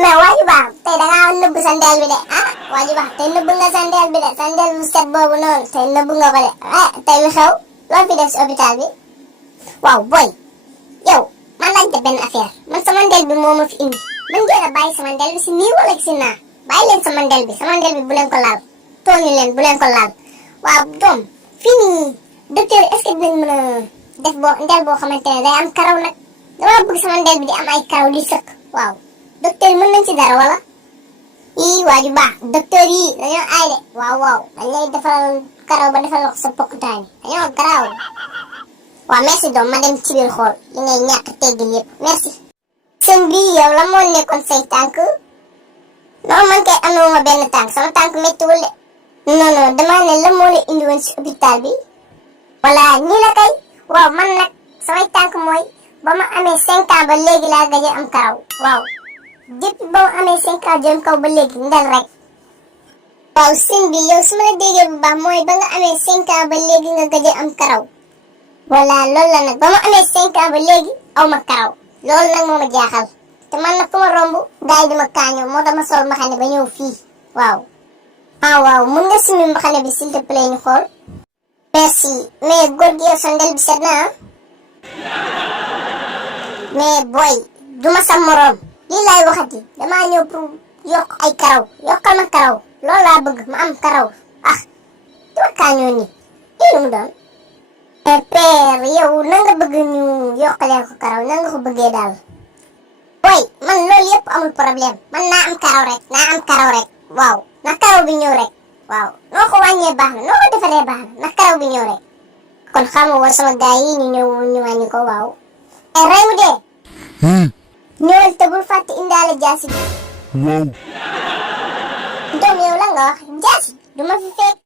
mais waa ji baax tey da ngaa nëbb sandeel bi de ah waa ji baax tey nëbb nga sandeel bi de sandeel bu set boobu noonu tey nëbb nga ko de ah tey lu xew loo fi def si hôpital bi waaw boy yow man laajte benn affaire man sama ndel bi moo ma fi indi man ngeen a bàyyi sama ndel bi si nii wala si naa bàyyi leen sama ndel bi bu leen ko laal tooñu leen bu leen ko laal waaw doom fii nii docteur est-ce que dinañ mën a def ndel boo xamante ne day am karaw nag dama bëgg sama ndel bi di am ay karaw di sëkk waaw docteur yi mën nañ ci dara wala ii waa ju baax docteur yi dañoo aay de waaw dañ lay defal karaw ba defal ko sa pokkutaani dañoo garaaw waaw merci doom ma dem ci biir xool li ngay ñàkk teggil yëpp merci sëñ bi yow la moo nekkoon say tànk non man kay amuma benn tànk sama tànk méttiwul de non damaa ne la moo la indi woon si hôpital bi voilà nii la kay waaw man nag samay tànk mooy ba ma amee 5 ans ba léegi laa gëj a am karaw waaw depuis ba ma amee 5 ans jëm kaw ba léegi ndel rek waaw sëñ bi yow su ma la déggee bu baax mooy ba nga amee 5 ans ba léegi nga gëj a am karaw voilà loolu la nag ba ma amee 5 ans ba léegi aw ma karaw loolu nag moo ma jaaxal te man nag fu ma romb gars yi di ma kaañoo moo tax ma sol mbaxane ba ñëw fii waaw waaw mun nga simi mbaxane bi s'il te plaît ñu xool merci mais góor gi yow sa ndel bi set na mais boy duma sa moroom lii laay waxati damaa ñëw pour yokk ay karaw yokkal ma karaw loolu laa bëgg ma am karaw dima kaañoo nii lii lu mu doon père yow na nga bëgg ñu yokkalee ko karaw na nga ko bëggee daal boy man loolu yëpp amul problème man naa am karaw rek waaw na karaw bi ñëw rek waaw noo ko wàññee baax na noo ko defaree baax na karaw bi ñëw rek kon xamu war sama gars yi ñu ñëw ñu wàññi ko waaw rey mu dee ñëwal te bul fàtte indaale jaasi bi waaw doom yow la nga wax jaasi du ma fi fekk